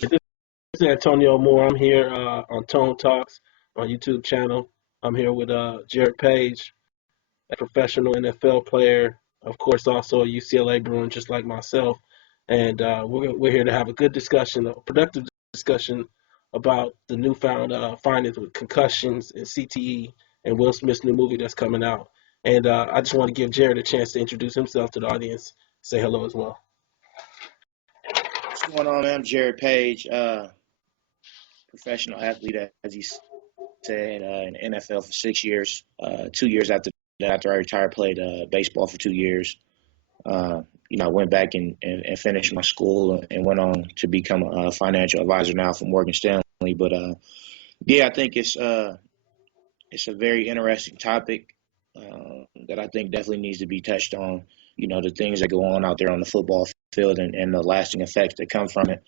This is Antonio Moore. I'm here on Tone Talks on YouTube channel. I'm here with Jared Page, a professional NFL player, of course, also a UCLA Bruin, just like myself. And we're here to have a good discussion, a productive discussion about the newfound findings with concussions and CTE and Will Smith's new movie that's coming out. And I just want to give Jared a chance to introduce himself to the audience, say hello as well. What's going on, man? I'm Jared Page, professional athlete, as he said, in NFL for 6 years. 2 years after that, after I retired, played baseball for 2 years. I went back and finished my school and went on to become a financial advisor now for Morgan Stanley. But I think it's a very interesting topic that I think definitely needs to be touched on. The things that go on out there on the football field and the lasting effects that come from it.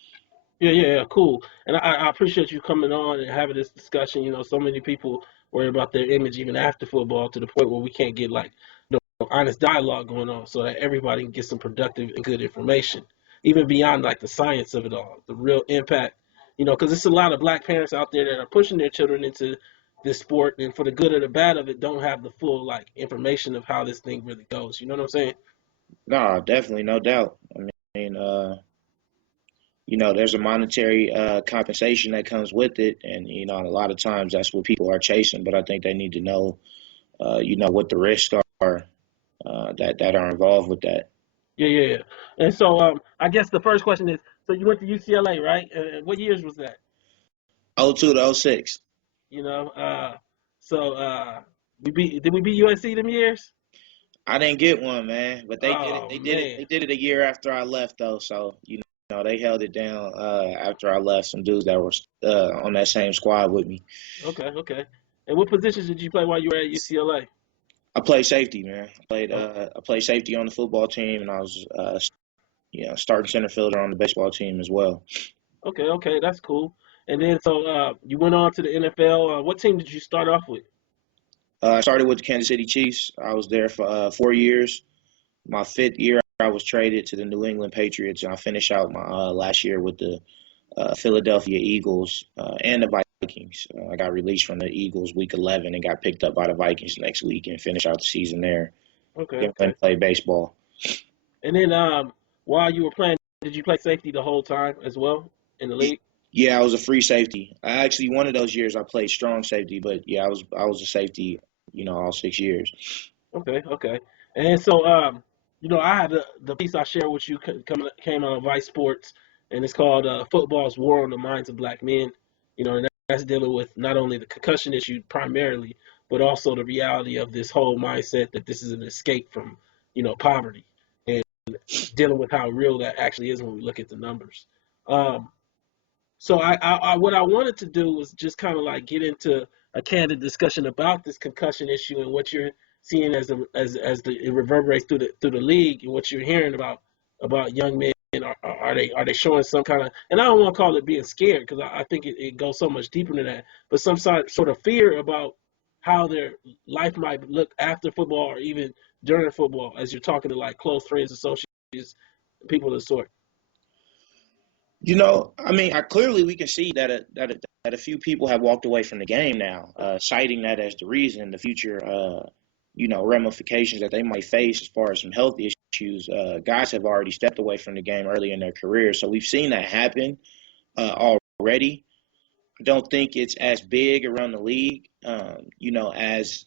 Yeah, cool. And I appreciate you coming on and having this discussion. So many people worry about their image even after football to the point where we can't get honest dialogue going on so that everybody can get some productive and good information, even beyond the science of it all, the real impact, because there's a lot of black parents out there that are pushing their children into this sport and for the good or the bad of it don't have the full information of how this thing really goes. You know what I'm saying? No, definitely, no doubt. There's a monetary compensation that comes with it, and a lot of times that's what people are chasing. But I think they need to know, what the risks are that are involved with that. Yeah. And so I guess the first question is, so you went to UCLA, right? What years was that? 02 to 06. Did we beat USC them years? I didn't get one, man, but they did it a year after I left, though. So they held it down after I left. Some dudes that were on that same squad with me. Okay. And what positions did you play while you were at UCLA? I played safety, man. I played safety on the football team, and I was starting center fielder on the baseball team as well. Okay, that's cool. And then so you went on to the NFL. What team did you start off with? I started with the Kansas City Chiefs. I was there for 4 years. My 5th year, I was traded to the New England Patriots, and I finished out my last year with the Philadelphia Eagles and the Vikings. I got released from the Eagles week 11 and got picked up by the Vikings next week and finished out the season there. Okay. And play baseball. And then while you were playing, did you play safety the whole time as well in the league? Yeah, I was a free safety. I actually, one of those years I played strong safety, but yeah, I was a safety, all 6 years. Okay. And so, I had the piece I shared with you came out of Vice Sports, and it's called Football's War on the Minds of Black Men. And that's dealing with not only the concussion issue primarily, but also the reality of this whole mindset that this is an escape from, poverty, and dealing with how real that actually is when we look at the numbers. So I what I wanted to do was just kind of get into a candid discussion about this concussion issue and what you're seeing as it reverberates through the league and what you're hearing about young men. Are they showing some kind of, and I don't want to call it being scared because I think it goes so much deeper than that, but some sort of fear about how their life might look after football or even during football as you're talking to close friends, associates, people of the sort. Clearly we can see that a few people have walked away from the game now, citing that as the reason. The future, ramifications that they might face as far as some health issues. Guys have already stepped away from the game early in their career, so we've seen that happen already. I don't think it's as big around the league, as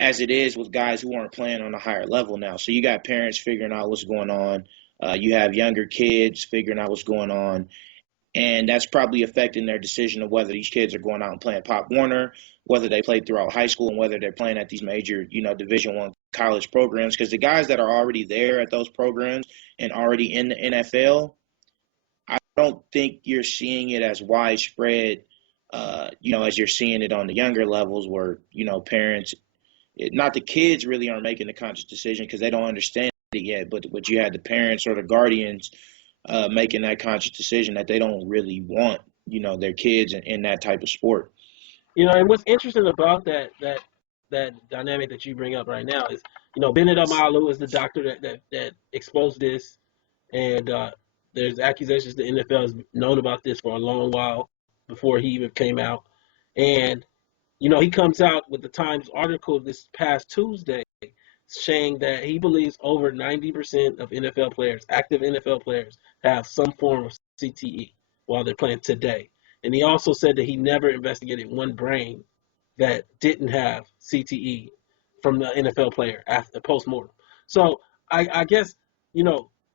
it is with guys who aren't playing on a higher level now. So you got parents figuring out what's going on. You have younger kids figuring out what's going on, and that's probably affecting their decision of whether these kids are going out and playing Pop Warner, whether they played throughout high school, and whether they're playing at these major, Division I college programs. Because the guys that are already there at those programs and already in the NFL, I don't think you're seeing it as widespread, as you're seeing it on the younger levels where, parents, not the kids really aren't making the conscious decision because they don't understand it yet, but you had the parents or the guardians making that conscious decision that they don't really want, their kids in that type of sport. And what's interesting about that dynamic that you bring up right now is, Bennett Amalu is the doctor that exposed this, and There's accusations the NFL has known about this for a long while before he even came out. And, he comes out with the Times article this past Tuesday saying that he believes over 90% of NFL players, active NFL players, have some form of CTE while they're playing today. And he also said that he never investigated one brain that didn't have CTE from the NFL player after post-mortem. So I guess,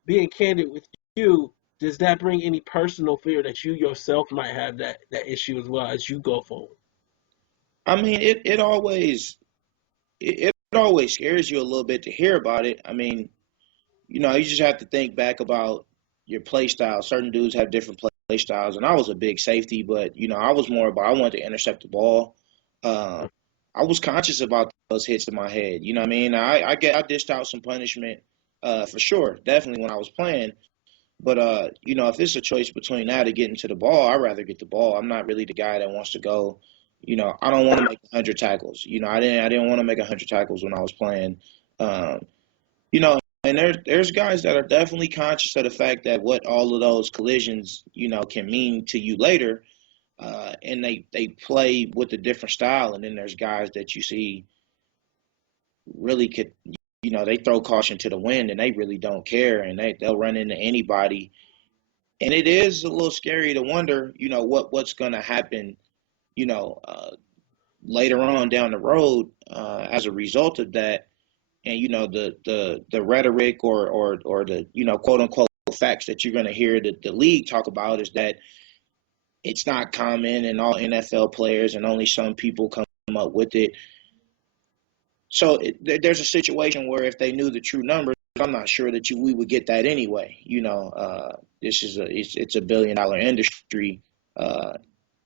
being candid with you, does that bring any personal fear that you yourself might have that issue as well as you go forward? I mean, it always scares you a little bit to hear about it. I mean, you just have to think back about your play style. Certain dudes have different play styles, and I was a big safety, but I was more about I wanted to intercept the ball. I was conscious about those hits in my head. You know what I mean? I dished out some punishment for sure, definitely when I was playing. But if it's a choice between that or getting to the ball, I'd rather get the ball. I'm not really the guy that wants to go. I don't want to make 100 tackles. I didn't want to make 100 tackles when I was playing. And there's guys that are definitely conscious of the fact that what all of those collisions, can mean to you later. And they play with a different style. And then there's guys that you see really could, they throw caution to the wind and they really don't care, and they'll run into anybody. And it is a little scary to wonder, what's going to happen, later on down the road as a result of that. And, the rhetoric or the, quote unquote facts that you're going to hear the league talk about is that it's not common in all NFL players and only some people come up with it. So there's a situation where if they knew the true numbers, I'm not sure that we would get that anyway. It's a $1 billion industry,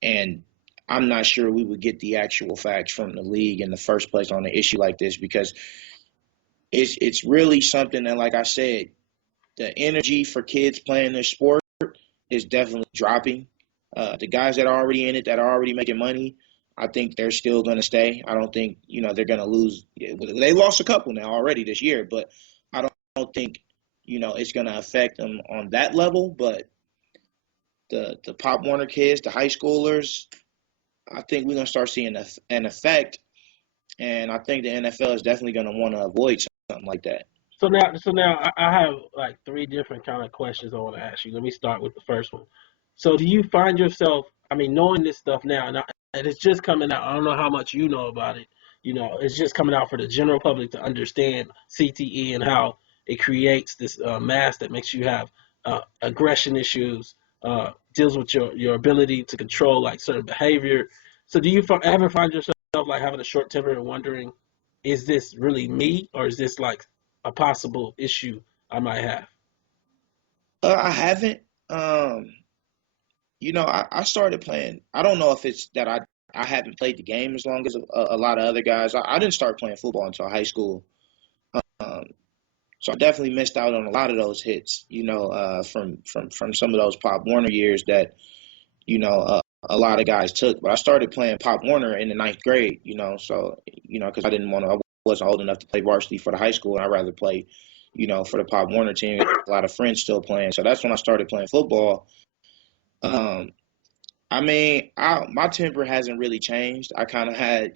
and I'm not sure we would get the actual facts from the league in the first place on an issue like this, because it's really something that, like I said, the energy for kids playing this sport is definitely dropping. The guys that are already in it, that are already making money, I think they're still going to stay. I don't think, they're going to lose. They lost a couple now already this year, but I don't think, it's going to affect them on that level. But the Pop Warner kids, the high schoolers, I think we're going to start seeing an effect. And I think the NFL is definitely going to want to avoid something like that. So now I have like three different kind of questions I want to ask you. Let me start with the first one. So do you find yourself, knowing this stuff now, and it's just coming out, I don't know how much you know about it, it's just coming out for the general public to understand CTE and how it creates this mass that makes you have aggression issues, deals with your ability to control like certain behavior. So do you ever find yourself like having a short temper and wondering, is this really me, or is this like a possible issue I might have? I haven't. I started playing. I don't know if it's that I haven't played the game as long as a lot of other guys. I didn't start playing football until high school. So I definitely missed out on a lot of those hits, from some of those Pop Warner years that, a lot of guys took. But I started playing Pop Warner in the ninth grade, so, because I wasn't old enough to play varsity for the high school, and I'd rather play, for the Pop Warner team. A lot of friends still playing. So that's when I started playing football. My temper hasn't really changed. I kind of had,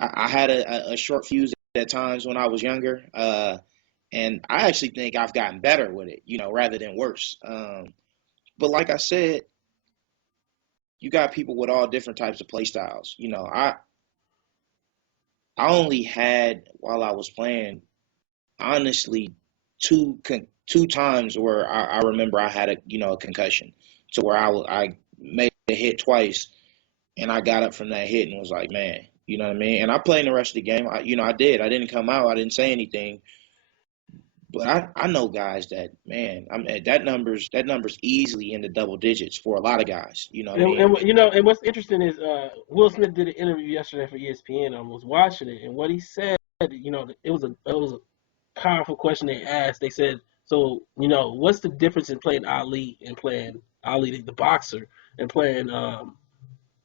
I had a short fuse at times when I was younger. And I actually think I've gotten better with it, rather than worse. But like I said, you got people with all different types of play styles. I only had, while I was playing, honestly, two times where I remember I had a concussion, to where I made a hit twice, and I got up from that hit and was like, man, you know what I mean? And I played the rest of the game. I did. I didn't come out. I didn't say anything. But I know guys that, man, that number's easily in the double digits for a lot of guys. And what's interesting is Will Smith did an interview yesterday for ESPN. I was watching it, and what he said, it was a powerful question they asked. They said, so, what's the difference in playing Ali and playing Ali the boxer and playing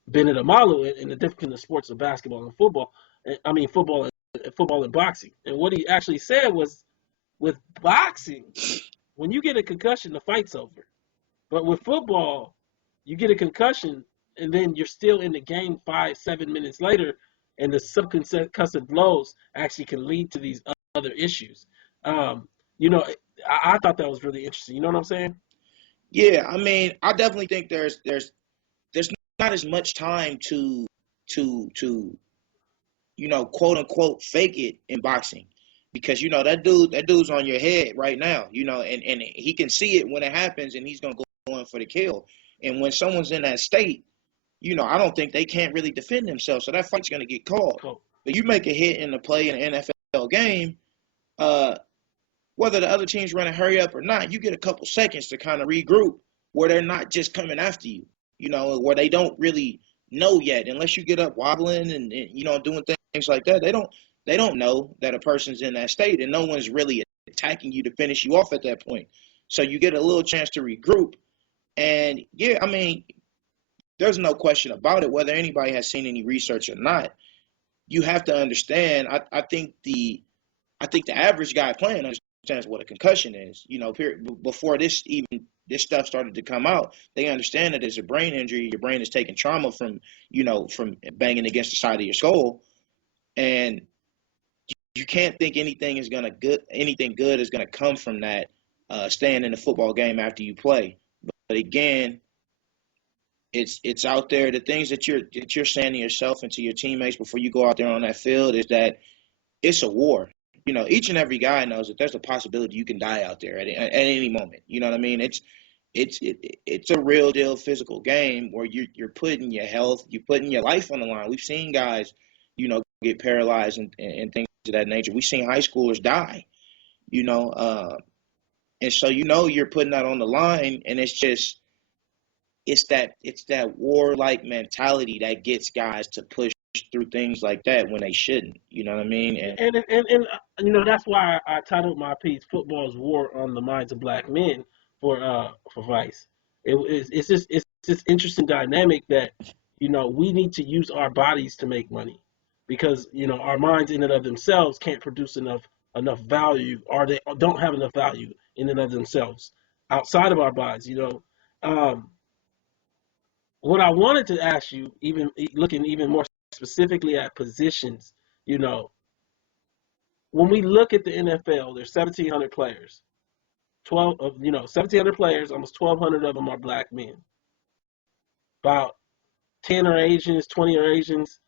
Bennett Amalu, and the difference in the sports of basketball and football? Football and boxing. And what he actually said was, with boxing, when you get a concussion, the fight's over. But with football, you get a concussion and then you're still in the game 5, 7 minutes later, and the subconcussive blows actually can lead to these other issues. You know, I thought that was really interesting. You know what I'm saying? Yeah, I mean, I definitely think there's not as much time to quote unquote fake it in boxing, because that dude's on your head right now, and he can see it when it happens, and he's gonna go in for the kill. And when someone's in that state, I don't think they can't really defend themselves, so that fight's gonna get called. Cool. But you make a hit in the play in an NFL game, uh, whether the other team's running hurry up or not, you get a couple seconds to kind of regroup, where they're not just coming after you, where they don't really know yet, unless you get up wobbling and doing things like that. They don't know that a person's in that state, and no one's really attacking you to finish you off at that point. So you get a little chance to regroup. And yeah, I mean, there's no question about it, whether anybody has seen any research or not. You have to understand. I think the average guy playing understands what a concussion is. Before this stuff started to come out, they understand that it's a brain injury. Your brain is taking trauma from banging against the side of your skull, and you can't think anything good is gonna come from that. Staying in the football game after you play, but again, it's out there. The things that you're saying to yourself and to your teammates before you go out there on that field is that it's a war. Each and every guy knows that there's a possibility you can die out there at any moment. You know what I mean? It's a real deal physical game where you're putting your health, you're putting your life on the line. We've seen guys, get paralyzed and things of that nature. We've seen high schoolers die, and so you're putting that on the line, and it's that warlike mentality that gets guys to push through things like that when they shouldn't. You know what I mean? And that's why I titled my piece "Football's War on the Minds of Black Men" for Vice. It's this interesting dynamic that we need to use our bodies to make money, because our minds in and of themselves can't produce enough value, or they don't have enough value in and of themselves outside of our bodies. What I wanted to ask you, even looking even more specifically at positions, when we look at the NFL, there's 1,700 players. 1,700 players, almost 1,200 of them are black men. About 10 are Asians, 20 are Asians,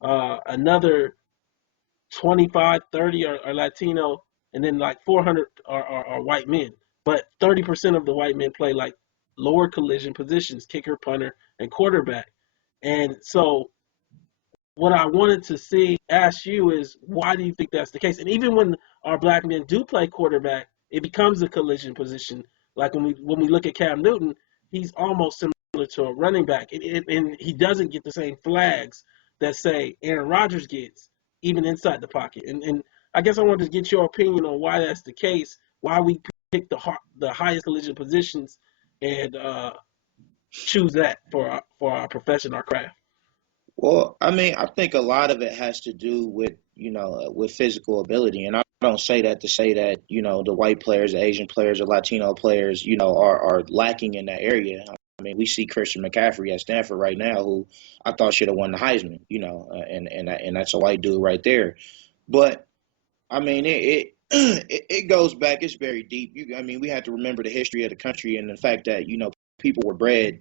another 25, 30 are Latino, and then like 400 are white men. But 30% of the white men play like lower collision positions, kicker, punter, and quarterback. And so what I wanted to ask you is, why do you think that's the case? And even when our black men do play quarterback, it becomes a collision position. Like when we look at Cam Newton, he's almost similar to a running back, and he doesn't get the same flags that, say, Aaron Rodgers gets, even inside the pocket. And I guess I wanted to get your opinion on why that's the case, why we pick the highest collision positions and choose that for our profession, our craft. Well, I mean, I think a lot of it has to do with physical ability, and I don't say that to say that the white players, the Asian players, the Latino players, are lacking in that area. I mean, we see Christian McCaffrey at Stanford right now, who I thought should have won the Heisman, and that's a white dude right there. But I mean, it goes back. It's very deep. I mean, we have to remember the history of the country and the fact that people were bred,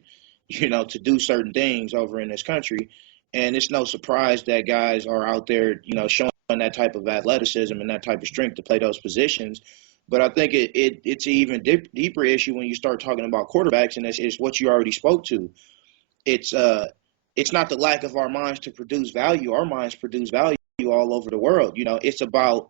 to do certain things over in this country. And it's no surprise that guys are out there, showing that type of athleticism and that type of strength to play those positions. But I think it's an even deeper issue when you start talking about quarterbacks, and it's what you already spoke to. It's not the lack of our minds to produce value. Our minds produce value all over the world. It's about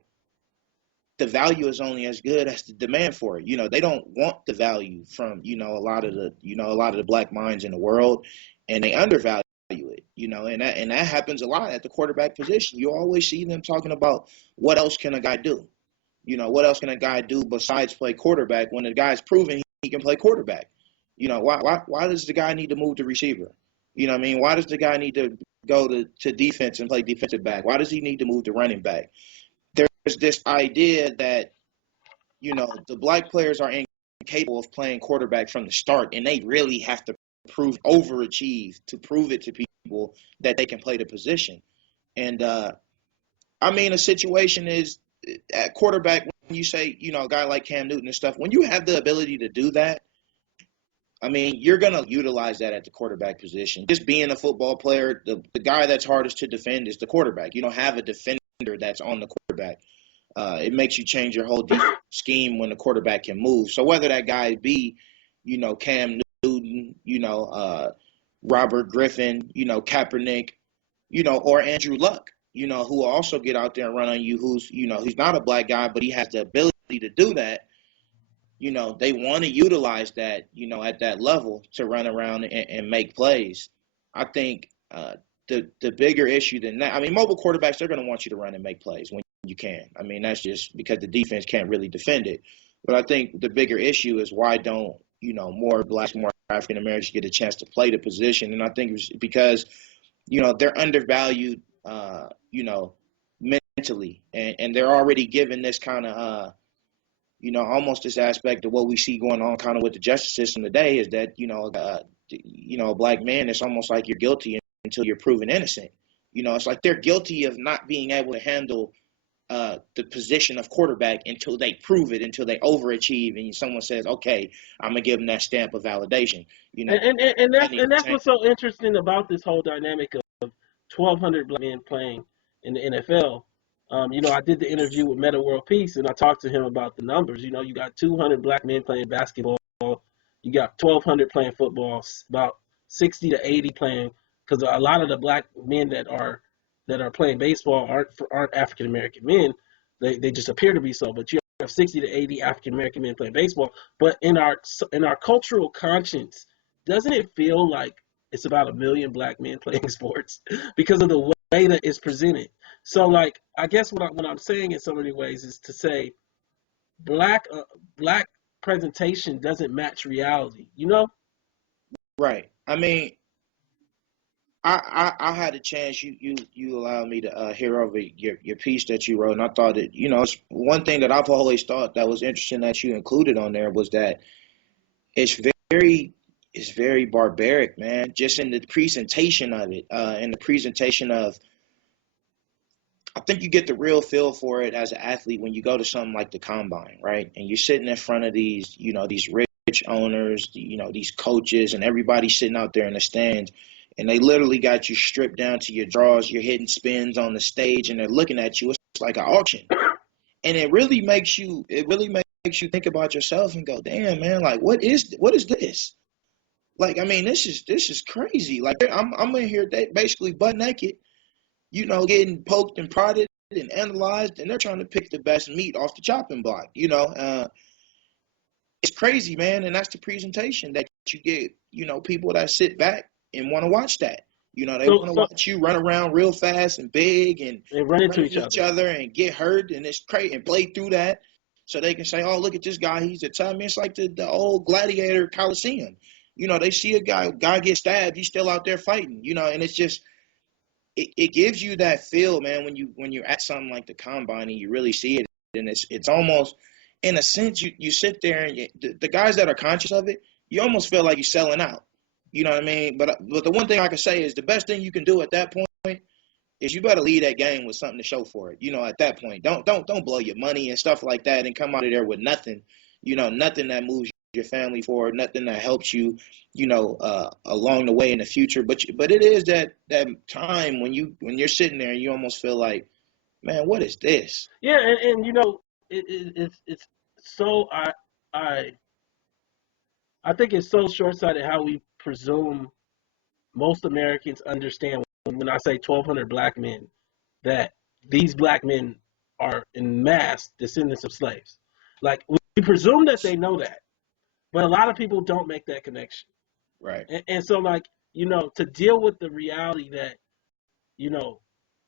the value is only as good as the demand for it. They don't want the value from a lot of the black minds in the world, and they undervalue it, and that happens a lot at the quarterback position. You always see them talking about, what else can a guy do? What else can a guy do besides play quarterback, when the guy's proven he can play quarterback? Why does the guy need to move to receiver? You know what I mean? Why does the guy need to go to defense and play defensive back? Why does he need to move to running back? There's this idea that, the black players are capable of playing quarterback from the start, and they really have to overachieve to prove it to people that they can play the position. And I mean, a situation is at quarterback, when you say, a guy like Cam Newton and stuff, when you have the ability to do that, I mean, you're going to utilize that at the quarterback position. Just being a football player, the guy that's hardest to defend is the quarterback. You don't have a defender that's on the quarterback. It makes you change your whole scheme when the quarterback can move. So whether that guy be, Cam Newton, Robert Griffin, Kaepernick, or Andrew Luck, who will also get out there and run on you, who's, he's not a black guy, but he has the ability to do that. They want to utilize that, at that level to run around and make plays. I think the bigger issue than that, I mean, mobile quarterbacks, they're going to want you to run and make plays when you can. I mean, that's just because the defense can't really defend it. But I think the bigger issue is why don't, more blacks, more African Americans get a chance to play the position. And I think it's because, they're undervalued, mentally. And they're already given this kind of, almost this aspect of what we see going on kind of with the justice system today is that, a black man, it's almost like you're guilty until you're proven innocent. It's like they're guilty of not being able to handle the position of quarterback until they prove it, until they overachieve, and someone says, okay, I'm going to give them that stamp of validation. And that's what's so interesting about this whole dynamic of 1,200 black men playing in the NFL. I did the interview with Meta World Peace, and I talked to him about the numbers. You got 200 black men playing basketball. You got 1,200 playing football, about 60 to 80 playing, because a lot of the black men that are playing baseball aren't African American men. They just appear to be so. But you have 60 to 80 African American men playing baseball. But in our cultural conscience, doesn't it feel like it's about 1 million black men playing sports because of the way that it's presented? So, like, I guess what I'm saying in so many ways is to say black presentation doesn't match reality, Right. I mean, I had a chance. You allowed me to hear over your piece that you wrote, and I thought that, it's one thing that I've always thought that was interesting that you included on there was that it's very barbaric, man, just in the presentation of it, in the presentation of, I think you get the real feel for it as an athlete when you go to something like the combine, right? And you're sitting in front of these, these rich owners, these coaches, and everybody sitting out there in the stands, and they literally got you stripped down to your drawers. You're hitting spins on the stage, and they're looking at you. It's like an auction, and it really makes you think about yourself and go, damn, man, like what is this? Like, I mean, this is crazy. Like, I'm in here basically butt naked, getting poked and prodded and analyzed, and they're trying to pick the best meat off the chopping block. It's crazy, man, and that's the presentation that you get. People that sit back and want to watch that. They want to watch you run around real fast and big and run into each other and get hurt, and it's crazy, and play through that so they can say, oh, look at this guy, he's a tough man. It's like the old gladiator Coliseum. They see a guy get stabbed, he's still out there fighting. And it's just. It gives you that feel, man, when you're at something like the combine and you really see it, and it's almost, in a sense, you sit there and the guys that are conscious of it, you almost feel like you're selling out. You know what I mean? But the one thing I can say is the best thing you can do at that point is you better leave that game with something to show for it. At that point, don't blow your money and stuff like that and come out of there with nothing. Nothing that moves your family forward, nothing that helps you, along the way in the future. But it is that time when you're sitting there and you almost feel like, man, what is this? Yeah, and it's so I think it's so short-sighted how we presume most Americans understand when I say 1,200 black men that these black men are in mass descendants of slaves. Like, we presume that they know that. But a lot of people don't make that connection. Right. And so, like, to deal with the reality that,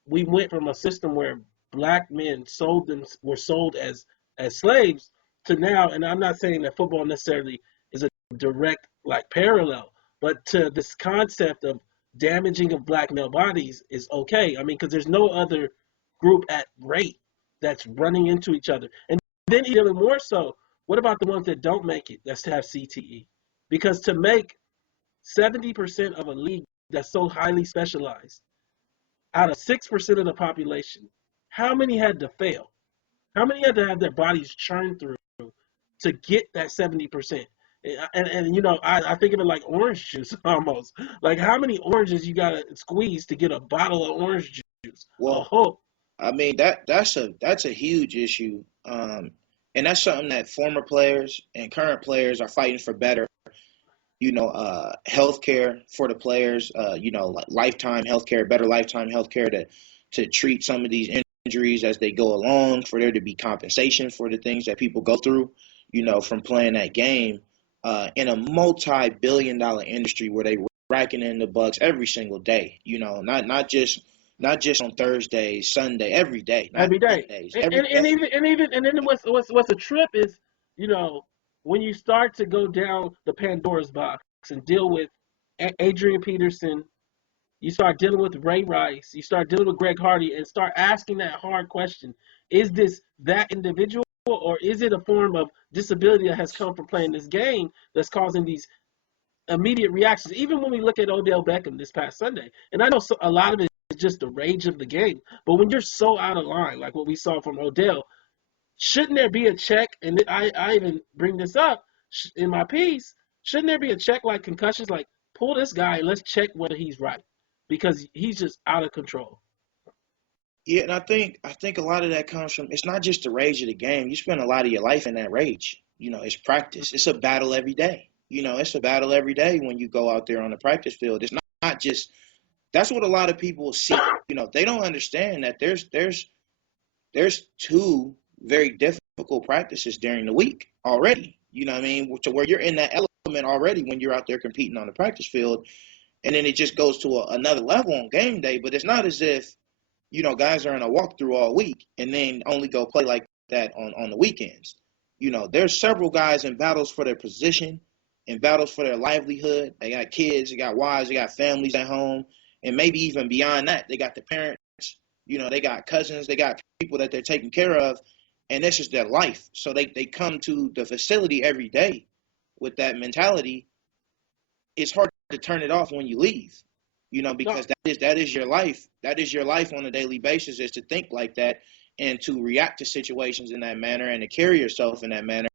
we went from a system where black men were sold as slaves to now, and I'm not saying that football necessarily is a direct, like, parallel, but to this concept of damaging of black male bodies is okay. I mean, because there's no other group at rate that's running into each other. And then even more so, What about the ones that don't make it that have CTE? Because to make 70% of a league that's so highly specialized out of 6% of the population, how many had to fail? How many had to have their bodies churned through to get that 70%? And you know, I think of it like orange juice almost. Like how many oranges you gotta squeeze to get a bottle of orange juice? A Well, whole. I mean that's a huge issue, and that's something that former players and current players are fighting for better. Health care for the players. Like lifetime health care, better lifetime health care to treat some of these injuries as they go along. For there to be compensation for the things that people go through, from playing that game. In a multi-billion-dollar industry where they racking in the bucks every single day. Not just on Thursdays, Sunday, every day, not Every day. Mondays, And, every and, and day. even and even and then what's a trip is, you know, when you start to go down the Pandora's box and deal with Adrian Peterson, you start dealing with Ray Rice, you start dealing with Greg Hardy, and start asking that hard question: is this that individual, or is it a form of disability that has come from playing this game that's causing these immediate reactions? Even when we look at Odell Beckham this past Sunday, and I know a lot of it is just the rage of the game, but when you're so out of line, like what we saw from Odell, shouldn't there be a check? And I even bring this up in my piece. Shouldn't there be a check like concussions? Like, pull this guy and let's check whether he's right, because he's just out of control. Yeah, and I think a lot of that comes from, it's not just the rage of the game. You spend a lot of your life in that rage. It's practice. It's a battle every day. It's a battle every day when you go out there on the practice field. It's not just, that's what a lot of people see. They don't understand that there's two very difficult practices during the week already. You know what I mean? To where you're in that element already when you're out there competing on the practice field, and then it just goes to another level on game day. But it's not as if guys are in a walkthrough all week and then only go play like that on the weekends. There's several guys in battles for their position, in battles for their livelihood. They got kids, they got wives, they got families at home, and maybe even beyond that, they got the parents. They got cousins, they got people that they're taking care of, and this is their life. So they come to the facility every day with that mentality. It's hard to turn it off when you leave, because that is your life. That is your life on a daily basis, is to think like that and to react to situations in that manner and to carry yourself in that manner,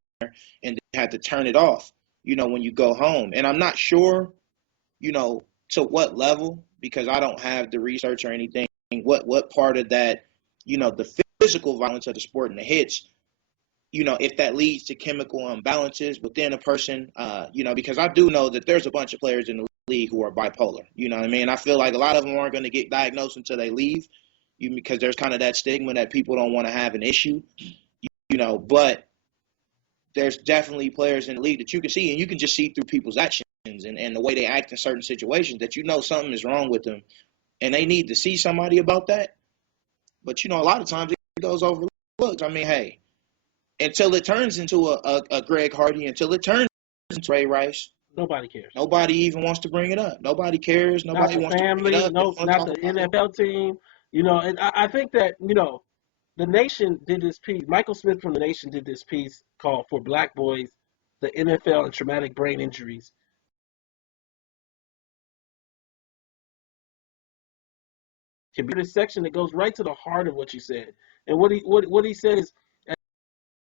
and to have to turn it off, when you go home. And I'm not sure, to what level, because I don't have the research or anything, what part of that, the physical violence of the sport and the hits, if that leads to chemical imbalances within a person, because I do know that there's a bunch of players in the league who are bipolar. You know what I mean? I feel like a lot of them aren't going to get diagnosed until they leave, because there's kind of that stigma that people don't want to have an issue, but there's definitely players in the league that you can see, and you can just see through people's actions and the way they act in certain situations that something is wrong with them, and they need to see somebody about that. But, a lot of times it goes overlooked. I mean, hey, until it turns into a Greg Hardy, until it turns into Ray Rice, Nobody cares. nobody even wants to bring it up. Nobody cares. Not Nobody the wants to family, bring it up. no, not the NFL team. And I think that, the Nation did this piece. Michael Smith from the Nation did this piece called "For Black Boys: The NFL and Traumatic Brain Injuries." Can be this section that goes right to the heart of what you said. And what he said is,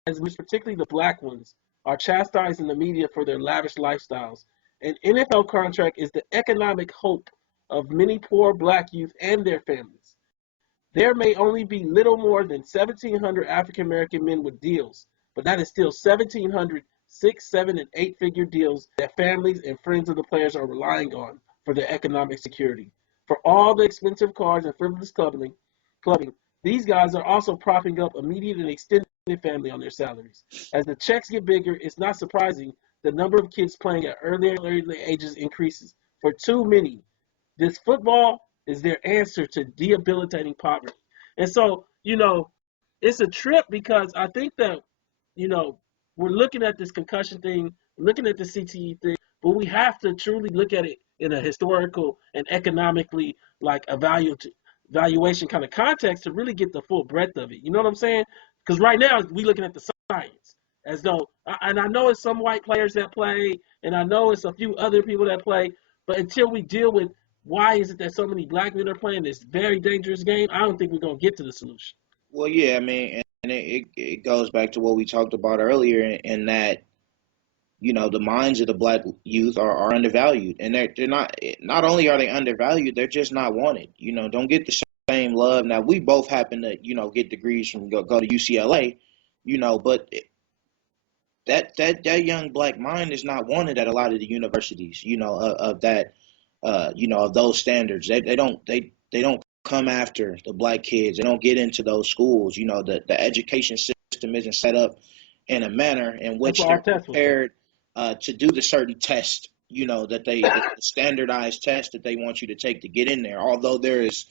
as particularly the black ones, are chastised in the media for their lavish lifestyles. An NFL contract is the economic hope of many poor black youth and their families. There may only be little more than 1,700 African American men with deals, but that is still 1,700 six, seven, and eight-figure deals that families and friends of the players are relying on for their economic security. For all the expensive cars and frivolous clubbing, these guys are also propping up immediate and extended family on their salaries. As the checks get bigger, it's not surprising the number of kids playing at early ages increases. For too many, this football is their answer to debilitating poverty. And so, it's a trip, because I think that, we're looking at this concussion thing, looking at the CTE thing, but we have to truly look at it in a historical and economically valuation kind of context to really get the full breadth of it. You know what I'm saying? Because right now we're looking at the science. as though, and I know it's some white players that play, and I know it's a few other people that play, but until we deal with why is it that so many black men are playing this very dangerous game, I don't think we're gonna get to the solution. Well, yeah, I mean, and it goes back to what we talked about earlier, in that, the minds of the black youth are undervalued, and they're not only are they undervalued, they're just not wanted. Don't get the same love. Now, we both happen to get degrees from go to UCLA, but that young black mind is not wanted at a lot of the universities, of that, of those standards. They don't come after the black kids. They don't get into those schools. The education system isn't set up in a manner in That's which what they're our test was for. prepared to do the certain test, the standardized test that they want you to take to get in there. Although there is,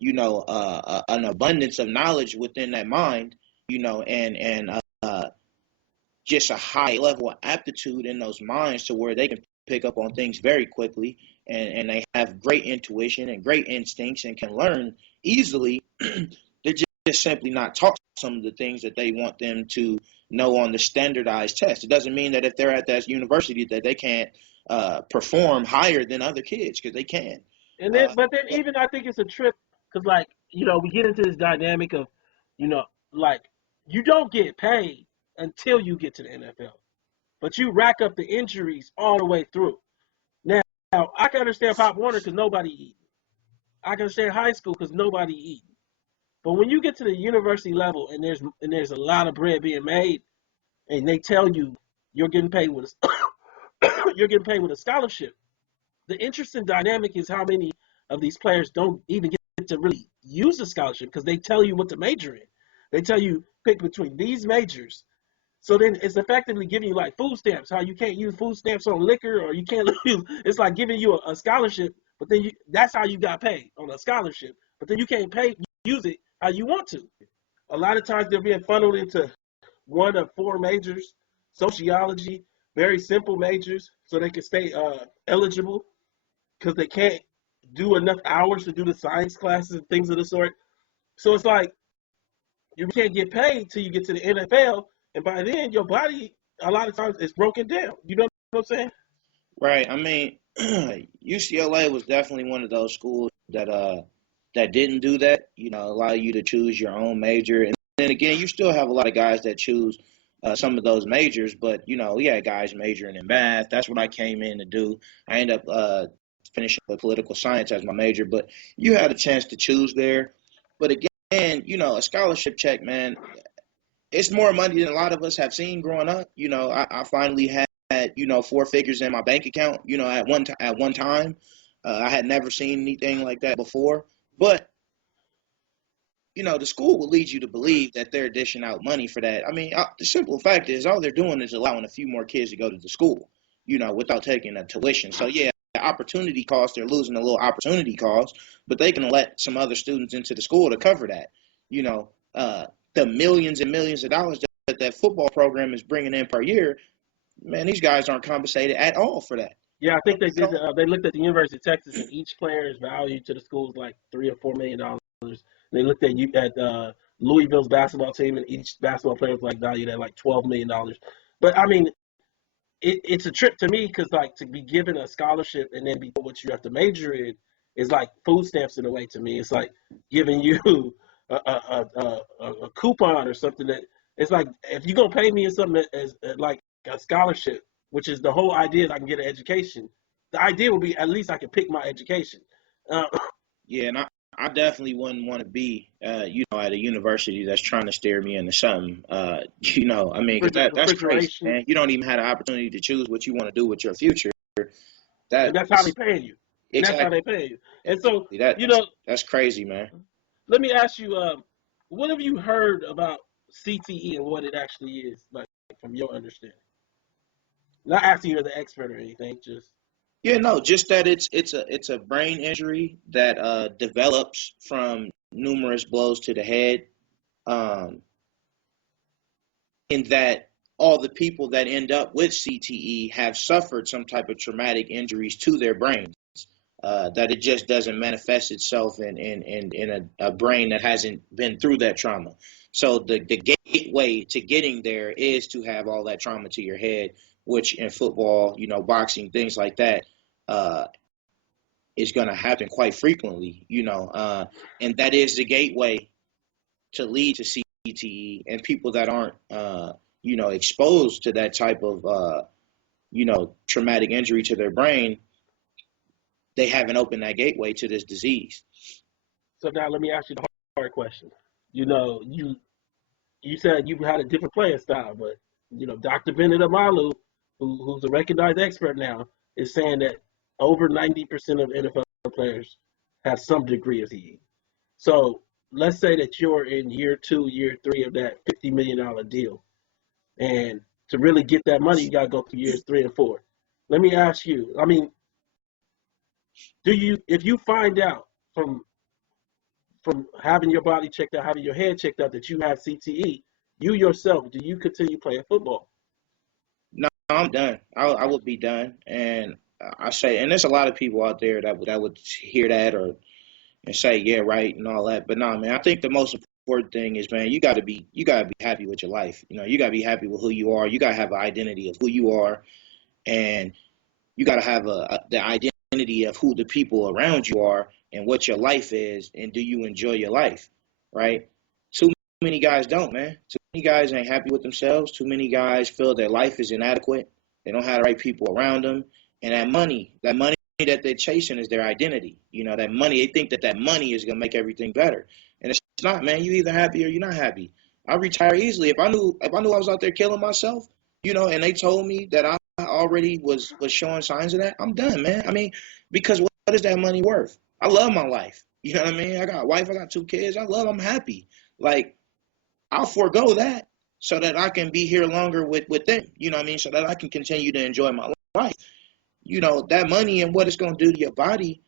an abundance of knowledge within that mind, and just a high level of aptitude in those minds to where they can pick up on things very quickly, and they have great intuition and great instincts and can learn easily. They're just simply not taught some of the things that they want them to know on the standardized test. It doesn't mean that if they're at that university that they can't perform higher than other kids, because they can. And then, but then even I think it's a trip because, like, we get into this dynamic of, like, you don't get paid until you get to the NFL, but you rack up the injuries all the way through. Now I can understand Pop Warner because nobody eating. I can understand high school because nobody eating. But when you get to the university level and there's a lot of bread being made, and they tell you you're getting paid with a scholarship, the interesting dynamic is how many of these players don't even get to really use the scholarship because they tell you what to major in. They tell you pick between these majors. So then it's effectively giving you like food stamps, how you can't use food stamps on liquor, or you can't use, it's like giving you a scholarship, but then that's how you got paid on a scholarship. But then you can't use it how you want to. A lot of times they're being funneled into one of four majors, sociology, very simple majors, so they can stay eligible because they can't do enough hours to do the science classes and things of the sort. So it's like you can't get paid till you get to the NFL, and by then your body a lot of times is broken down. You know what I'm saying? Right. I mean, UCLA was definitely one of those schools that didn't do that. Allow you to choose your own major, and then again, you still have a lot of guys that choose some of those majors. But we had guys majoring in math. That's what I came in to do. I ended up finishing with political science as my major. But you had a chance to choose there. But again, a scholarship check, man, it's more money than a lot of us have seen growing up. I finally had, four figures in my bank account, at one time. I had never seen anything like that before. But, the school will lead you to believe that they're dishing out money for that. I mean, the simple fact is all they're doing is allowing a few more kids to go to the school, without taking a tuition. So, yeah, the opportunity cost, they're losing a little opportunity cost, but they can let some other students into the school to cover that. The millions and millions of dollars that football program is bringing in per year, man, these guys aren't compensated at all for that. Yeah, I think they did. They looked at the University of Texas, and each player's value to the school is like $3 or $4 million. They looked at Louisville's basketball team, and each basketball player was like valued at like $12 million. But I mean, it's a trip to me because like to be given a scholarship and then be told what you have to major in is like food stamps in a way to me. It's like giving you a coupon or something that it's like if you're gonna pay me in something as like a scholarship, which is the whole idea is I can get an education. The idea would be at least I can pick my education. Yeah, and I definitely wouldn't want to be, at a university that's trying to steer me into something. I mean, 'cause that's crazy, man. You don't even have the opportunity to choose what you want to do with your future. And that's how they pay you. And Exactly. that's how they pay you. And so, that's crazy, man. let me ask you, what have you heard about CTE and what it actually is, like from your understanding? Not asking you as an expert or anything, just Just that it's a brain injury that develops from numerous blows to the head, in that all the people that end up with CTE have suffered some type of traumatic injuries to their brains. That it just doesn't manifest itself in a brain that hasn't been through that trauma. So the gateway to getting there is to have all that trauma to your head, which in football, boxing, things like that, uh, is going to happen quite frequently, and that is the gateway to lead to CTE, and people that aren't, exposed to that type of, traumatic injury to their brain, they haven't opened that gateway to this disease. So now let me ask you the hard question. You said you had a different playing style, but Dr. Bennett Amalu, who's a recognized expert now, is saying that over 90% of NFL players have some degree of CTE. So let's say that you're in year 2, year 3 of that $50 million deal, and to really get that money, you got to go through years 3 and 4. Let me ask you. I mean, if you find out from having your body checked out, having your head checked out that you have CTE, you yourself, do you continue playing football? No, I'm done. I would be done. And I say, and there's a lot of people out there that would hear that and say, yeah, right, and all that. But no, man, I think the most important thing is, man, you gotta be happy with your life. You gotta be happy with who you are. You gotta have an identity of who you are, and you gotta have the identity of who the people around you are and what your life is, and do you enjoy your life, right? Too many guys don't, man. Too many guys ain't happy with themselves. Too many guys feel their life is inadequate. They don't have the right people around them, and that money that they're chasing is their identity. That money, they think that money is gonna make everything better, and it's not, man. You either happy or you're not happy. I retire easily if I knew I was out there killing myself, and they told me that I already was showing signs of that. I'm done, man. I mean, because what is that money worth? I love my life. You know what I mean? I got a wife, I got 2 kids. I'm happy. Like, I'll forego that so that I can be here longer with them. You know what I mean? So that I can continue to enjoy my life. That money and what it's going to do to your body,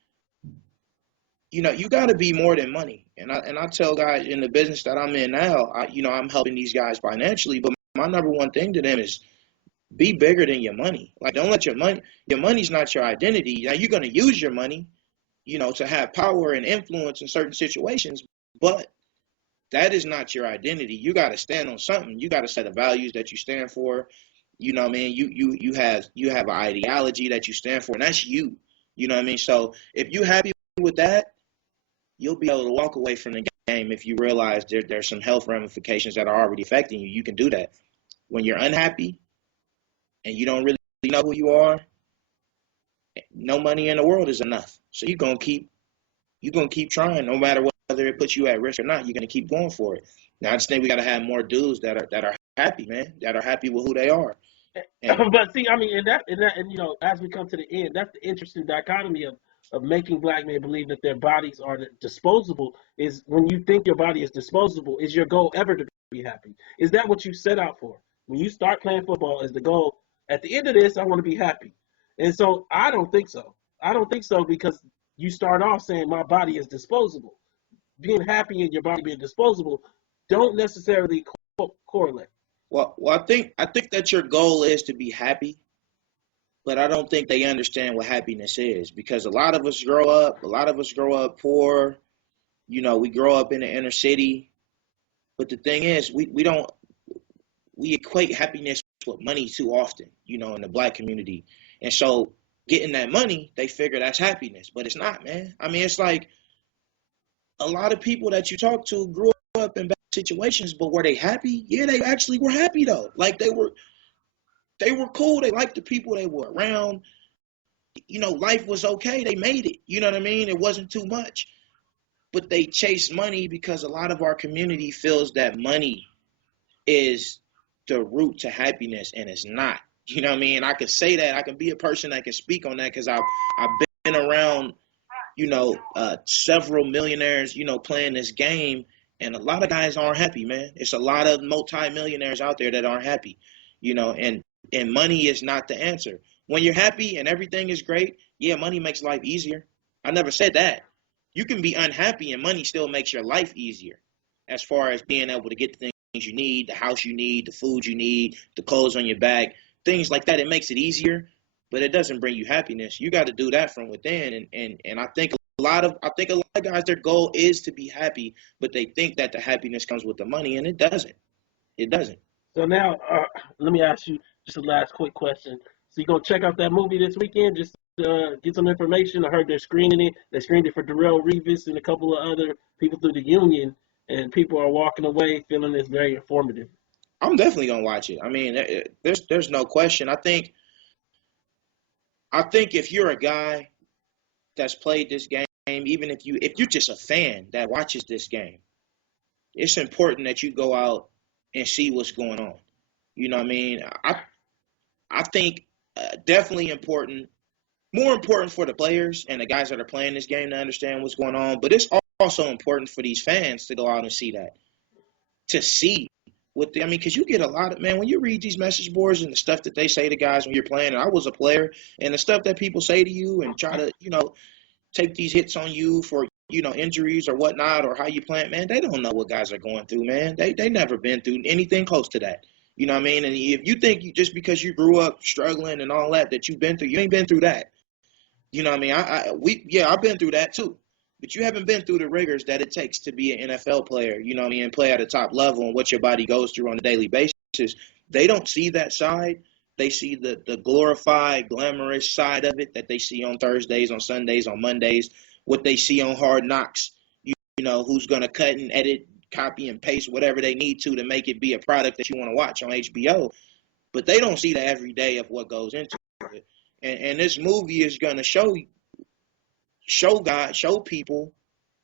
you got to be more than money. And I tell guys in the business that I'm in now, I'm helping these guys financially, but my number one thing to them is be bigger than your money. Like, don't let your money's not your identity. Now, you're going to use your money, to have power and influence in certain situations, but that is not your identity. You got to stand on something. You got to set the values that you stand for. You know what I mean? You have an ideology that you stand for, and that's you. You know what I mean? So if you're happy with that, you'll be able to walk away from the game. If you realize there's some health ramifications that are already affecting you, you can do that. When you're unhappy and you don't really know who you are, no money in the world is enough. So you're gonna keep trying, no matter whether it puts you at risk or not. You're gonna keep going for it. Now I just think we gotta have more dudes that are happy, man, that are happy with who they are. But see, I mean, and as we come to the end, that's the interesting dichotomy of making black men believe that their bodies are disposable. Is when you think your body is disposable, is your goal ever to be happy? Is that what you set out for? When you start playing football, is the goal at the end of this, I want to be happy? And so I don't think so. I don't think so, because you start off saying my body is disposable. Being happy and your body being disposable don't necessarily correlate. Well, I think that your goal is to be happy, but I don't think they understand what happiness is, because a lot of us grow up poor. We grow up in the inner city, but the thing is, we equate happiness with money too often, in the black community. And so getting that money, they figure that's happiness, but it's not, man. I mean, it's like a lot of people that you talk to grew up in bad situations, but were they happy? Yeah, they actually were happy though. Like, they were cool. They liked the people they were around. Life was okay. They made it. You know what I mean? It wasn't too much. But they chase money because a lot of our community feels that money is the route to happiness, and it's not. You know what I mean? I could say that. I can be a person that can speak on that, because I've been around, several millionaires, playing this game, and a lot of guys aren't happy, man. It's a lot of multi-millionaires out there that aren't happy, and money is not the answer. When you're happy and everything is great, yeah, money makes life easier. I never said that. You can be unhappy and money still makes your life easier, as far as being able to get the things you need, the house you need, the food you need, the clothes on your back, things like that. It makes it easier, but it doesn't bring you happiness. You got to do that from within. And I think I think a lot of guys, their goal is to be happy, but they think that the happiness comes with the money, and it doesn't. It doesn't. So now, let me ask you just a last quick question. So you gonna check out that movie this weekend? Just get some information. I heard they're screening it. They screened it for Darrell Revis and a couple of other people through the union, and people are walking away feeling it's very informative. I'm definitely gonna watch it. I mean, there's no question. I think if you're a guy that's played this game, even if you're just a fan that watches this game, it's important that you go out and see what's going on. You know what I mean? I think definitely important, more important for the players and the guys that are playing this game to understand what's going on. But it's also important for these fans to go out and see that, to see I mean, because you get a lot of, man, when you read these message boards and the stuff that they say to guys when you're playing, and I was a player, and the stuff that people say to you and try to, take these hits on you for, injuries or whatnot, or how you playing, man, they don't know what guys are going through, man. They never been through anything close to that. You know what I mean? And if you think just because you grew up struggling and all that you've been through, you ain't been through that. You know what I mean? I've been through that too. But you haven't been through the rigors that it takes to be an NFL player, you know what I mean, and play at a top level and what your body goes through on a daily basis. They don't see that side. They see the glorified, glamorous side of it that they see on Thursdays, on Sundays, on Mondays, what they see on Hard Knocks, who's going to cut and edit, copy and paste whatever they need to make it be a product that you want to watch on HBO. But they don't see the everyday of what goes into it. And this movie is going to show people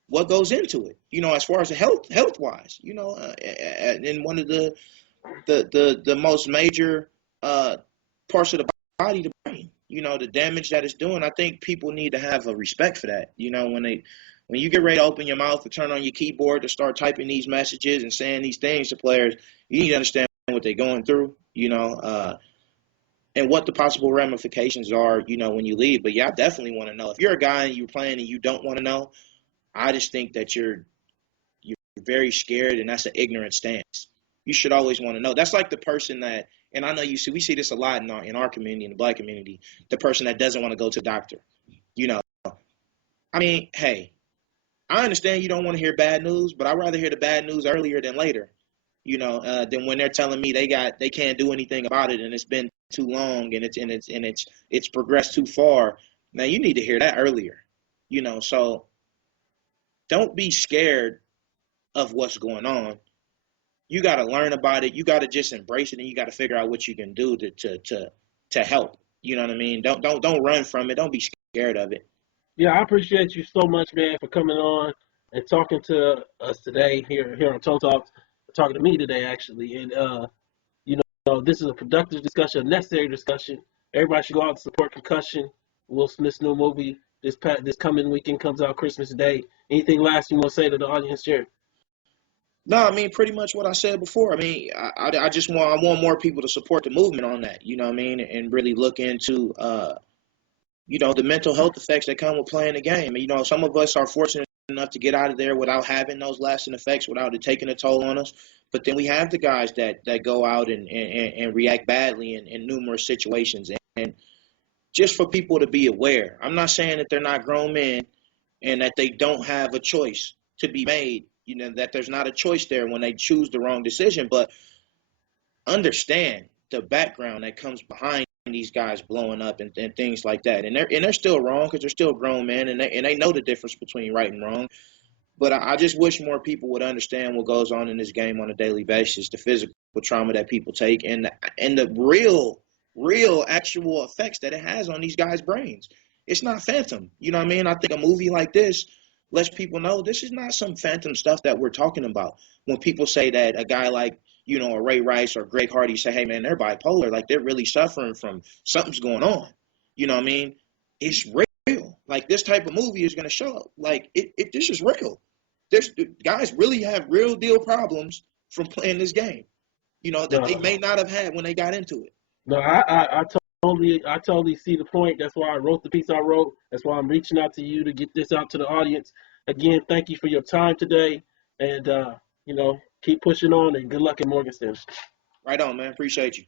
what goes into it, as far as the health wise, and one of the most major parts of the body, the brain, the damage that it's doing. I think people need to have a respect for that. When you get ready to open your mouth and turn on your keyboard to start typing these messages and saying these things to players, you need to understand what they're going through, and what the possible ramifications are, when you leave. But yeah, I definitely want to know. If you're a guy and you're playing and you don't want to know, I just think that you're very scared, and that's an ignorant stance. You should always want to know. That's like the person that, and I know we see this a lot in our community, in the Black community, the person that doesn't want to go to the doctor. I mean, hey, I understand you don't want to hear bad news, but I'd rather hear the bad news earlier than later. Than when they're telling me they can't do anything about it and it's been too long and it's progressed too far. Now you need to hear that earlier. So don't be scared of what's going on. You got to learn about it. You got to just embrace it, and you got to figure out what you can do to help. You know what I mean? Don't run from it. Don't be scared of it. Yeah, I appreciate you so much, man, for coming on and talking to us today here on Tone Talks, talking to me today, actually. And, this is a productive discussion, a necessary discussion. Everybody should go out and support Concussion. Will Smith's new movie this coming weekend comes out Christmas Day. Anything last you want to say to the audience here? No, I mean, pretty much what I said before. I mean, I want more people to support the movement on that, you know what I mean, and really look into, the mental health effects that come with playing the game. Some of us are fortunate enough to get out of there without having those lasting effects, without it taking a toll on us. But then we have the guys that go out and react badly in numerous situations. And just for people to be aware, I'm not saying that they're not grown men and that they don't have a choice to be made, that there's not a choice there when they choose the wrong decision, but understand the background that comes behind these guys blowing up and things like that. And they're still wrong because they're still grown men and they know the difference between right and wrong. But I just wish more people would understand what goes on in this game on a daily basis, the physical trauma that people take and the real actual effects that it has on these guys' brains. It's not phantom. You know what I mean? I think a movie like this lets people know this is not some phantom stuff that we're talking about. When people say that a guy like, a Ray Rice or Greg Hardy say, hey, man, they're bipolar, like they're really suffering from something's going on. You know what I mean? It's real. Like this type of movie is going to show, like, this is real. Guys really have real deal problems from playing this game, that they may not have had when they got into it. No, I totally see the point. That's why I wrote the piece I wrote. That's why I'm reaching out to you to get this out to the audience. Again, thank you for your time today. And, keep pushing on and good luck in Morgantown. Right on, man. Appreciate you.